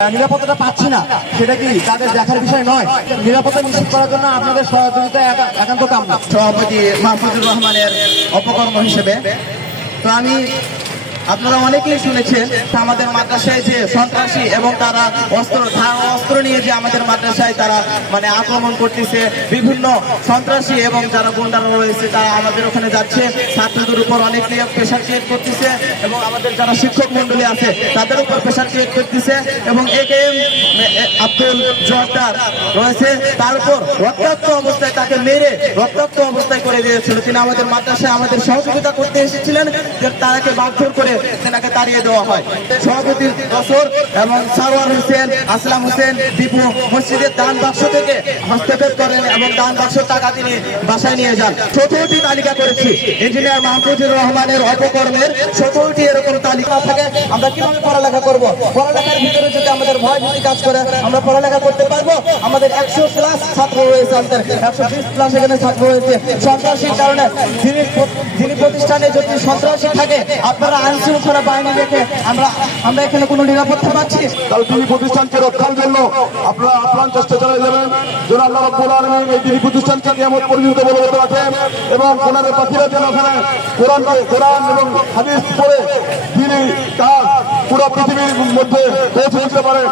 নিরাপত্তাটা পাচ্ছি না, সেটা কি তাদের দেখার বিষয় নয়? নিরাপত্তা নিশ্চিত করার জন্য আপনাদের সহযোগিতা একান্ত কাম্য। সভাপতি মাহফুজুর রহমানের অপকর্ম হিসেবে তো আমি আপনারা অনেকেই শুনেছেন আমাদের মাদ্রাসায় যে সন্ত্রাসী এবং তারা অস্ত্র নিয়ে যে আমাদের মাদ্রাসায় তারা মানে আক্রমণ করতেছে, বিভিন্ন সন্ত্রাসী এবং যারা গুন্ডারা রয়েছে তারা আমাদের ওখানে যাচ্ছে, ছাত্রদের উপর অনেক প্রেশার ক্রিয়েট করতেছে এবং আমাদের যারা শিক্ষক মন্ডলী আছে তাদের উপর প্রেশার ক্রিয়েট করতেছে এবং AKM আব্দুল জব্বার রয়েছে তার উপর রক্তাক্ত অবস্থায় তাকে মেরে রক্তাক্ত অবস্থায় করে দিয়েছিল। তিনি আমাদের মাদ্রাসায় আমাদের সহযোগিতা করতে এসেছিলেন, তাকে বাধ্য করে সেনাকে তাড়িয়ে দেওয়া হয়। সভাপতির দশর এবং সারোয়ার হোসেন, আসলাম হোসেন দীপু মসজিদের দান বাক্স থেকে হস্তক্ষেপ করেন এবং দান বাক্স টাকা তিনি বাসায় নিয়ে যান। 17টি তালিকা করেছি ইঞ্জিনিয়ার মাহফুজুর রহমানের অপকর্মের, 17টি এরকম তালিকা থাকে। আমরা কিভাবে পড়ালেখা করব? পড়ালেখার ভিতরে যদি আমাদের ভয় ভীতি কাজ করে আমরা পড়ালেখা করতে পারবো? আমাদের 100+ ছাত্র রয়েছে, আমাদের 120+ এখানে ছাত্র রয়েছে। সন্ত্রাসীর কারণে যিনি প্রতিষ্ঠানে যদি সন্ত্রাসী থাকে আপনারা আইন শৃঙ্খলা বাহিনী রেখে আমরা এখানে কোনো নিরাপত্তা পাচ্ছি? তাহলে তিনি প্রতিষ্ঠানকে রক্ষার জন্য আপনারা আপ্রাণ চেষ্টা চালিয়ে যাবেন যেন আল্লাহ রাব্বুল আলামিন এই তিনি প্রতিষ্ঠানকে নিয়ামত পরিণত বলে হতে রাখেন এবং ওনাদের পাখিরা যেন ওখানে কোরআন এবং হাদিস পড়ে তিনি তার পুরো পৃথিবীর মধ্যে পৌঁছে দিতে পারে।